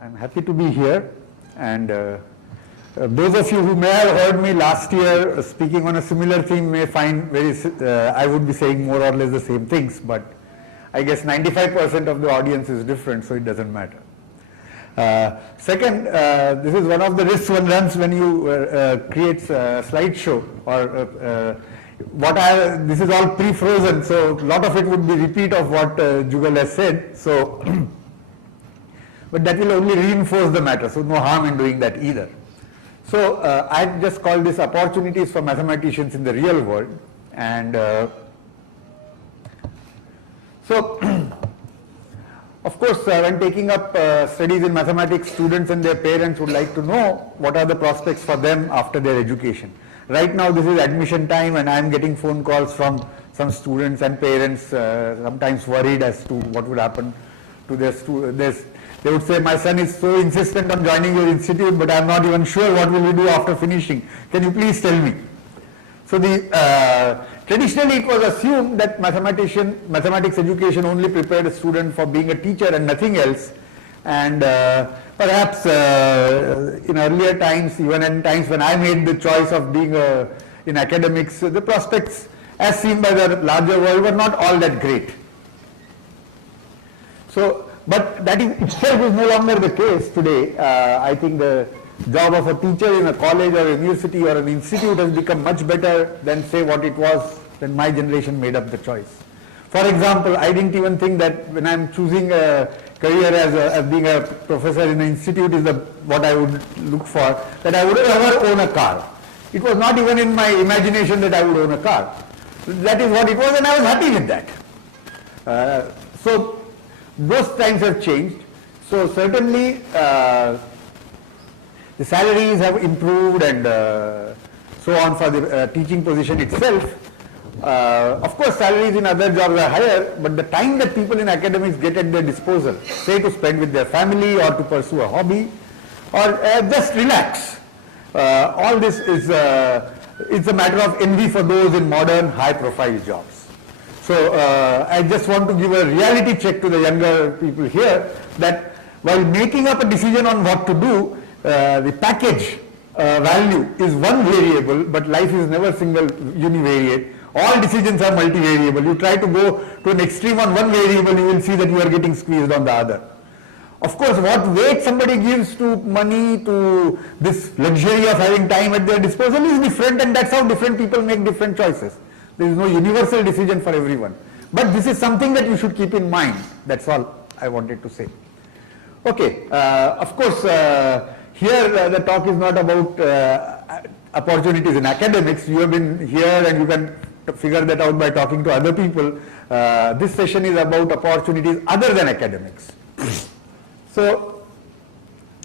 I'm happy to be here, and those of you who may have heard me last year speaking on a similar theme may find I would be saying more or less the same things, but I guess 95% of the audience is different, so it doesn't matter. Second, this is one of the risks one runs when you create a slideshow, or this is all pre-frozen, so a lot of it would be repeat of what Jugal has said. So, but that will only reinforce the matter, so no harm in doing that either. So I just call this opportunities for mathematicians in the real world, and so of course when taking up studies in mathematics, students and their parents would like to know what are the prospects for them after their education. Right now this is admission time, and I am getting phone calls from some students and parents sometimes worried as to what would happen to their students. They would say, my son is so insistent on joining your institute, but I am not even sure what will we do after finishing. Can you please tell me? So traditionally it was assumed that mathematics education only prepared a student for being a teacher and nothing else. And perhaps in earlier times, even in times when I made the choice of being in academics, the prospects as seen by the larger world were not all that great. So, but that itself is no longer the case today. I think the job of a teacher in a college or a university or an institute has become much better than, say, what it was when my generation made up the choice. For example, I didn't even think that when I'm choosing a career as being a professor in an institute is what I would look for, that I would ever own a car. It was not even in my imagination that I would own a car. That is what it was, and I was happy with that. So those times have changed. So certainly the salaries have improved and so on for the teaching position itself. Of course salaries in other jobs are higher, but the time that people in academics get at their disposal, say to spend with their family or to pursue a hobby or just relax, all this is it's a matter of envy for those in modern high profile jobs. So I just want to give a reality check to the younger people here that while making up a decision on what to do, the package value is one variable, but life is never single univariate. All decisions are multivariable. You try to go to an extreme on one variable, you will see that you are getting squeezed on the other. Of course, what weight somebody gives to money, to this luxury of having time at their disposal is different, and that's how different people make different choices. There is no universal decision for everyone. But this is something that you should keep in mind. That's all I wanted to say. Okay, of course, here the talk is not about opportunities in academics. You have been here and you can figure that out by talking to other people. This session is about opportunities other than academics. So,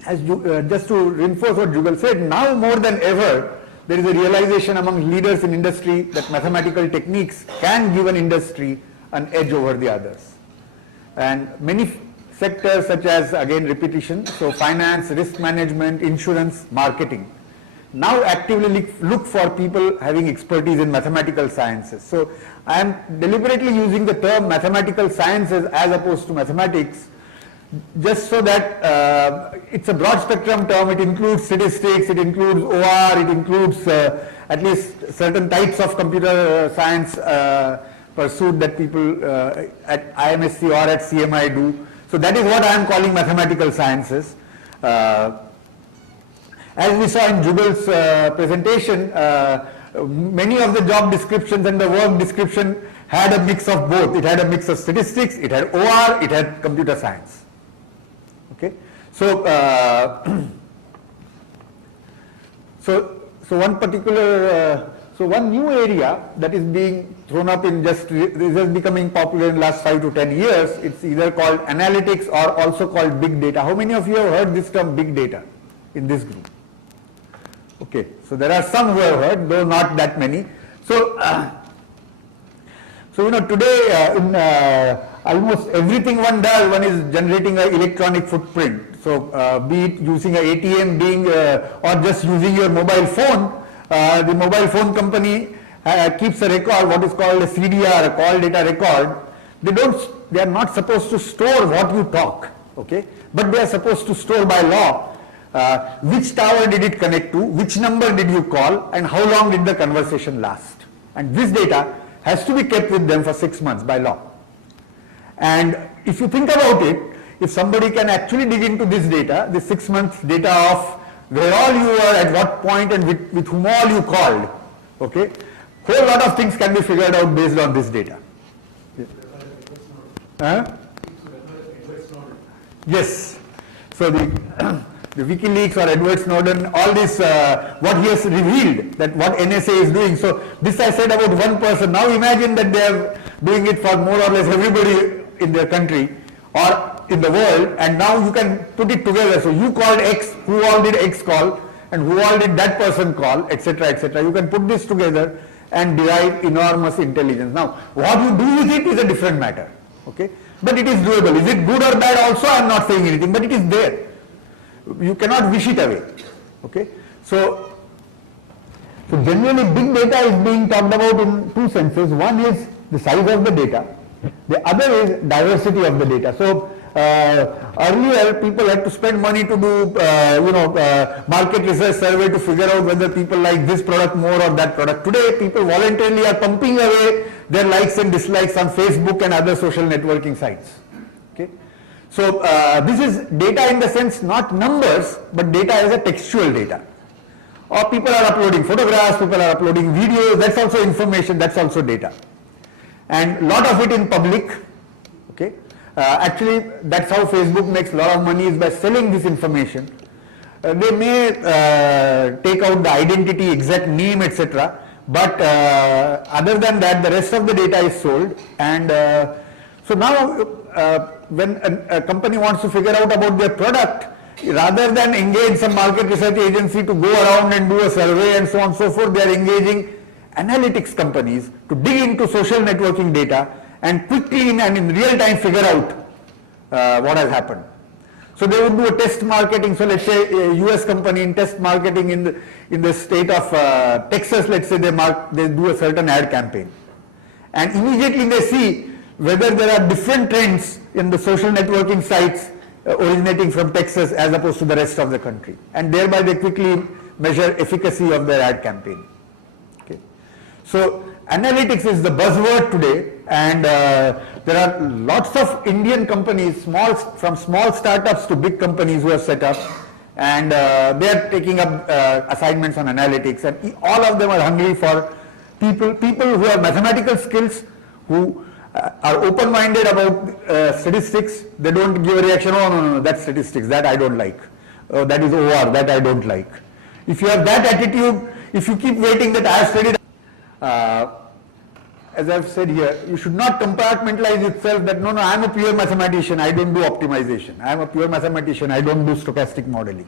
just to reinforce what Jugal said, now more than ever, there is a realization among leaders in industry that mathematical techniques can give an industry an edge over the others. And many sectors such as, again repetition, so finance, risk management, insurance, marketing, now actively look for people having expertise in mathematical sciences. So I am deliberately using the term mathematical sciences as opposed to mathematics, just so that it's a broad spectrum term. It includes statistics, it includes OR, it includes at least certain types of computer science pursuit that people at IMSC or at CMI do. So that is what I am calling mathematical sciences. As we saw in Jugal's presentation, many of the job descriptions and the work description had a mix of both. It had a mix of statistics, it had OR, it had computer science. Okay, so so one particular one new area that is being thrown up in is just becoming popular in the last 5 to 10 years. It's either called analytics or also called big data. How many of you have heard this term big data in this group? Okay, so there are some who have heard, though not that many. So so you know, today in almost everything one does, one is generating an electronic footprint. So be it using an ATM, or just using your mobile phone, the mobile phone company keeps a record, what is called a CDR, a call data record. They are not supposed to store what you talk. okay? But they are supposed to store by law which tower did it connect to, which number did you call, and how long did the conversation last. And this data has to be kept with them for 6 months by law. And if you think about it, if somebody can actually dig into this data, the 6 months data of where all you were, at what point, and with whom all you called, okay, whole lot of things can be figured out based on this data. Yes. So the WikiLeaks or Edward Snowden, all this, what he has revealed, that what NSA is doing. So this I said about one person. Now imagine that they are doing it for more or less everybody in their country or in the world, and now you can put it together. So you called X, who all did X call, and who all did that person call, etc., etc. You can put this together and derive enormous intelligence. Now, what you do with it is a different matter, okay? But it is doable. Is it good or bad also? I am not saying anything, but it is there. You cannot wish it away, okay? So generally big data is being talked about in two senses. One is the size of the data. The other is diversity of the data. So earlier people had to spend money to do market research survey to figure out whether people like this product more or that product. Today people voluntarily are pumping away their likes and dislikes on Facebook and other social networking sites. Okay, so this is data in the sense not numbers, but data as a textual data. Or people are uploading photographs, people are uploading videos. That's also information. That's also data, and lot of it in public. Okay. Actually, that's how Facebook makes a lot of money, is by selling this information. They may take out the identity, exact name, etc. But other than that, the rest of the data is sold. And so now, when a company wants to figure out about their product, rather than engage some market research agency to go around and do a survey and so on and so forth, they are engaging analytics companies to dig into social networking data and quickly and in real time figure out what has happened. So they would do a test marketing. So let's say a US company in test marketing in the state of Texas, let's say they do a certain ad campaign. And immediately they see whether there are different trends in the social networking sites originating from Texas as opposed to the rest of the country. And thereby they quickly measure efficacy of their ad campaign. Okay. So analytics is the buzzword today, and there are lots of Indian companies, from small startups to big companies who have set up, and they are taking up assignments on analytics, and all of them are hungry for people who have mathematical skills, who are open-minded about statistics. They don't give a reaction, oh no, that's statistics, that I don't like, oh, that is OR, that I don't like. If you have that attitude, if you keep waiting that I have studied, as I've said here, you should not compartmentalize itself that no, I am a pure mathematician, I don't do optimization. I am a pure mathematician, I don't do stochastic modeling.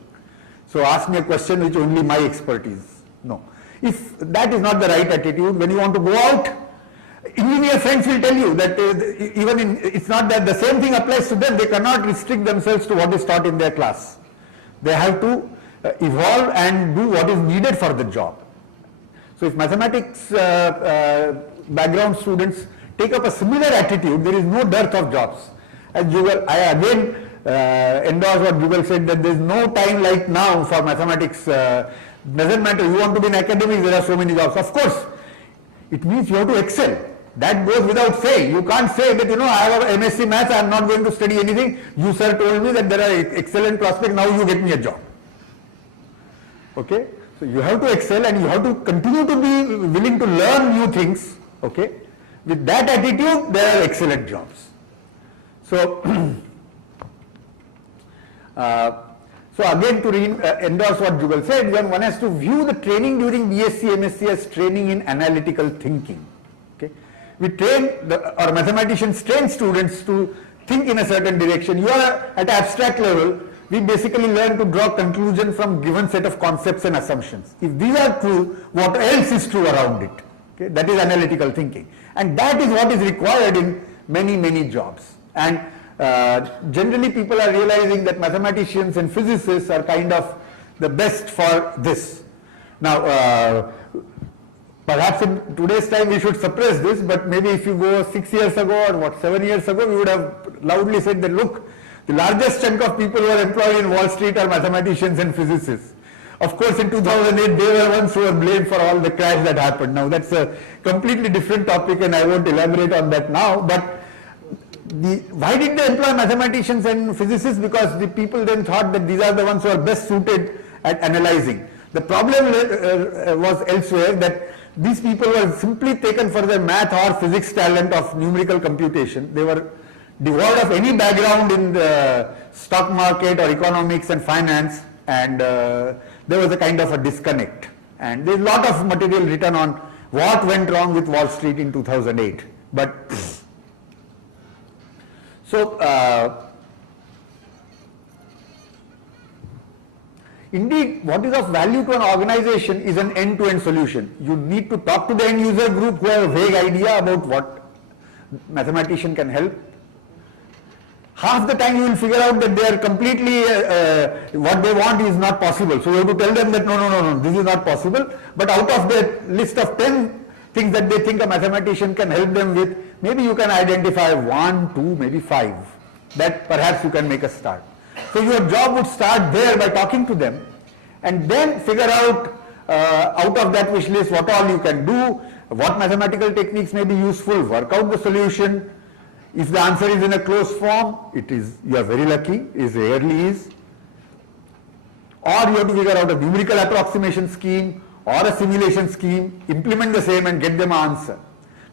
So ask me a question which only my expertise. No. If that is not the right attitude, when you want to go out, engineer friends will tell you that it's not that the same thing applies to them. They cannot restrict themselves to what is taught in their class. They have to evolve and do what is needed for the job. So if mathematics background students take up a similar attitude, there is no dearth of jobs. As Jugal, I again endorse what Jugal said, that there is no time like now for mathematics. Doesn't matter, you want to be in academics, there are so many jobs. Of course, it means you have to excel. That goes without saying. You can't say that, I have an MSc Maths, I am not going to study anything. You, sir, told me that there are excellent prospects, now you get me a job. Okay? So you have to excel, and you have to continue to be willing to learn new things. Okay? With that attitude, there are excellent jobs. So, so again, to endorse what Jugal said, one has to view the training during BSc, MSc as training in analytical thinking. Okay? We train, or mathematicians train students to think in a certain direction. You are at abstract level. We basically learn to draw conclusion from given set of concepts and assumptions. If these are true, what else is true around it? Okay? That is analytical thinking. And that is what is required in many, many jobs. And generally people are realizing that mathematicians and physicists are kind of the best for this. Now, perhaps in today's time we should suppress this, but maybe if you go 6 years ago or 7 years ago, we would have loudly said that, look, The largest chunk of people who are employed in Wall Street are mathematicians and physicists. Of course, in 2008, they were ones who were blamed for all the crash that happened. Now, that's a completely different topic and I won't elaborate on that now. But why did they employ mathematicians and physicists? Because the people then thought that these are the ones who are best suited at analyzing. The problem was elsewhere, that these people were simply taken for their math or physics talent of numerical computation. They were devoid of any background in the stock market or economics and finance, and there was a kind of a disconnect. And there's a lot of material written on what went wrong with Wall Street in 2008. But indeed, what is of value to an organization is an end-to-end solution. You need to talk to the end user group who have a vague idea about what mathematician can help. Half the time you will figure out that they are completely, what they want is not possible. So you have to tell them that no, this is not possible. But out of the list of 10 things that they think a mathematician can help them with, maybe you can identify 1, 2, maybe 5. That perhaps you can make a start. So your job would start there by talking to them and then figure out of that wish list what all you can do, what mathematical techniques may be useful, work out the solution. If the answer is in a closed form, you are very lucky, it rarely is. Or you have to figure out a numerical approximation scheme or a simulation scheme, implement the same and get them an answer.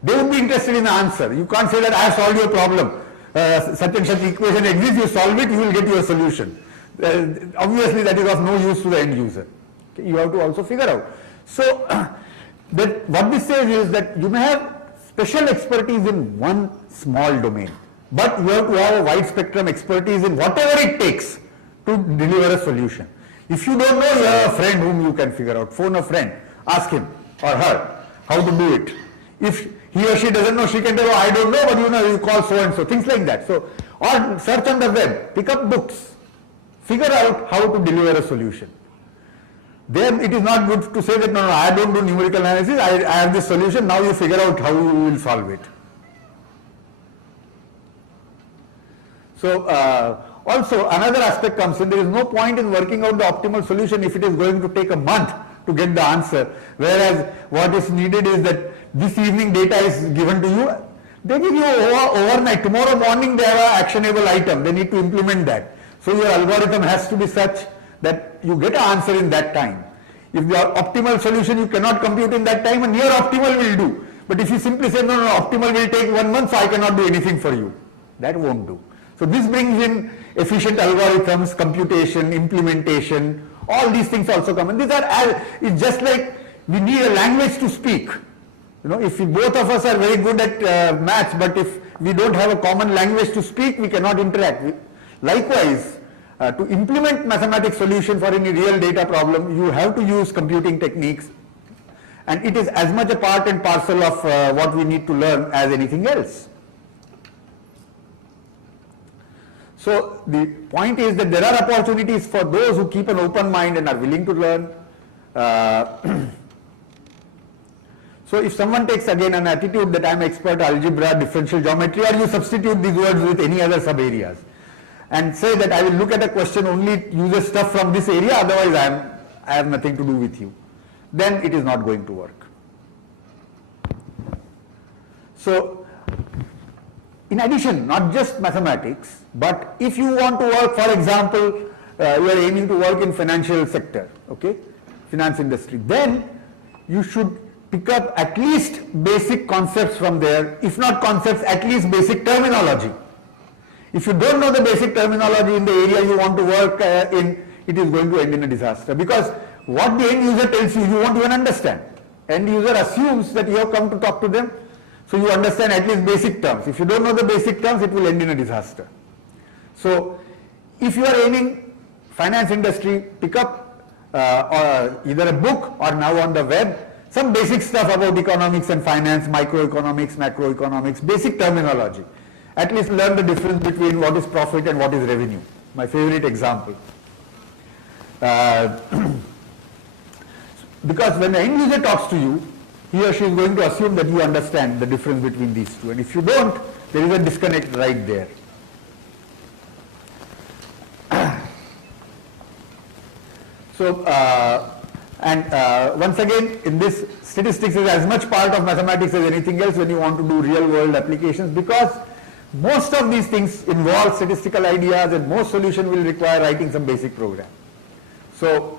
They would be interested in the answer. You can't say that I have solved your problem. Such and such equation exists, you solve it, you will get your solution. Obviously that is of no use to the end user. Okay, you have to also figure out. So what this says is that you may have special expertise in one small domain, but you have to have a wide spectrum expertise in whatever it takes to deliver a solution. If you don't know, you have a friend whom you can figure out. Phone a friend, ask him or her how to do it. If he or she doesn't know, she can tell, oh, I don't know, but you call so and so, things like that. So, or search on the web, pick up books, figure out how to deliver a solution. Then it is not good to say that, no, I don't do numerical analysis, I have this solution, now you figure out how you will solve it. So, also another aspect comes in, there is no point in working out the optimal solution if it is going to take a month to get the answer, whereas what is needed is that this evening data is given to you, they give you overnight, tomorrow morning they have an actionable item, they need to implement that. So your algorithm has to be such that you get an answer in that time. If the optimal solution you cannot compute in that time, a near optimal will do. But if you simply say, no, optimal will take 1 month, so I cannot do anything for you, that won't do. So this brings in efficient algorithms, computation, implementation, all these things also come. And these are, it's just like we need a language to speak. If both of us are very good at maths, but if we don't have a common language to speak, we cannot interact. Likewise, to implement mathematics solution for any real data problem, you have to use computing techniques, and it is as much a part and parcel of what we need to learn as anything else. So the point is that there are opportunities for those who keep an open mind and are willing to learn. So if someone takes again an attitude that I am expert algebra, differential geometry, or you substitute these words with any other sub areas and say that I will look at a question only uses stuff from this area, otherwise I have nothing to do with you, then it is not going to work. So in addition, not just mathematics, but if you want to work, for example, you are aiming to work in financial sector, okay, finance industry, then you should pick up at least basic concepts from there, if not concepts, at least basic terminology. If you don't know the basic terminology in the area you want to work in, it is going to end in a disaster, because what the end user tells you, you won't even understand. End user assumes that you have come to talk to them, so you understand at least basic terms. If you don't know the basic terms, it will end in a disaster. So if you are aiming finance industry, pick up either a book or now on the web, some basic stuff about economics and finance, microeconomics, macroeconomics, basic terminology. At least learn the difference between what is profit and what is revenue. My favorite example. Because when the end user talks to you, he or she is going to assume that you understand the difference between these two. And if you don't, there is a disconnect right there. So, once again, in this, statistics is as much part of mathematics as anything else when you want to do real world applications, because most of these things involve statistical ideas and most solution will require writing some basic program. So,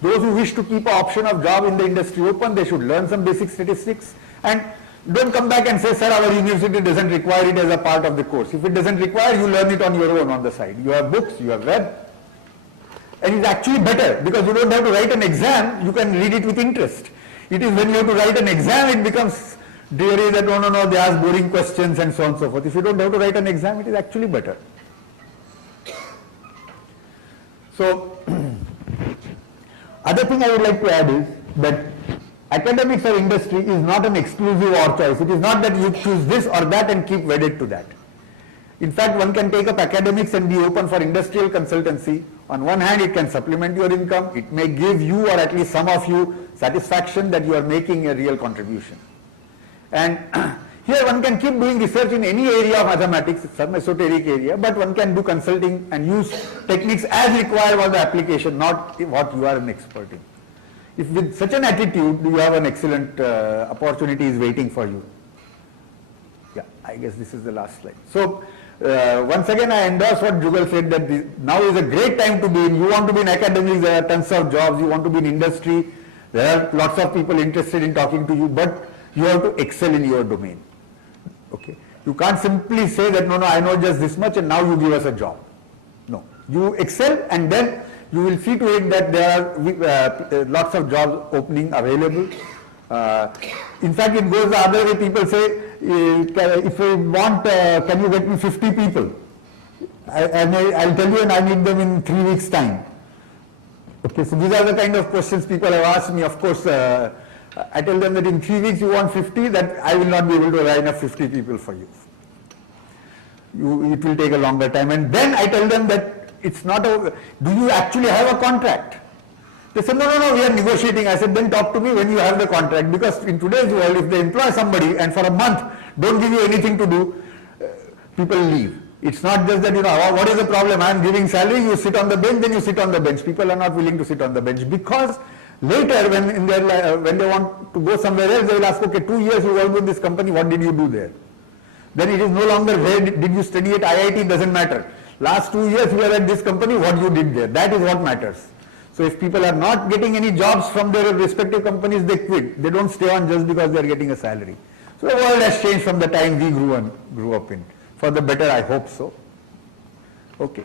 those who wish to keep an option of job in the industry open, they should learn some basic statistics, and don't come back and say, sir, our university doesn't require it as a part of the course. If it doesn't require, you learn it on your own on the side. You have books, you have web, and it's actually better because you don't have to write an exam, you can read it with interest. It is when you have to write an exam, it becomes dreary that no, they ask boring questions and so on and so forth. If you don't have to write an exam, it is actually better. So, other thing I would like to add is that academics or industry is not an exclusive or choice. It is not that you choose this or that and keep wedded to that. In fact, one can take up academics and be open for industrial consultancy. On one hand, it can supplement your income. It may give you, or at least some of you, satisfaction that you are making a real contribution. And here one can keep doing research in any area of mathematics, some esoteric area, but one can do consulting and use techniques as required for the application, not what you are an expert in. If with such an attitude, you have an excellent opportunity is waiting for you. Yeah, I guess this is the last slide. So, once again, I endorse what Jugal said, that now is a great time to be in. You want to be in academics, there are tons of jobs. You want to be in industry, there are lots of people interested in talking to you, but you have to excel in your domain. Okay, you can't simply say that, no, I know just this much and now you give us a job. No, you excel and then you will see to it that there are lots of jobs opening available. In fact, it goes the other way. People say, if I want, can you get me 50 people? I'll tell you, and I need them in 3 weeks' time. Okay, so these are the kind of questions people have asked me. Of course, I tell them that in 3 weeks you want 50, that I will not be able to line up 50 people for you. It will take a longer time. And then I tell them that it's not a, do you actually have a contract? They said, no, we are negotiating. I said, then talk to me when you have the contract, because in today's world, if they employ somebody and for a month don't give you anything to do, people leave. It's not just that, what is the problem? I am giving salary, you sit on the bench, then you sit on the bench. People are not willing to sit on the bench, because later when they want to go somewhere else, they will ask, okay, 2 years you worked with this company, what did you do there? Then it is no longer where did you study at IIT, doesn't matter. Last 2 years you were at this company, what you did there, that is what matters. So if people are not getting any jobs from their respective companies, they quit. They don't stay on just because they are getting a salary. So the world has changed from the time we grew up in. For the better, I hope so. Okay.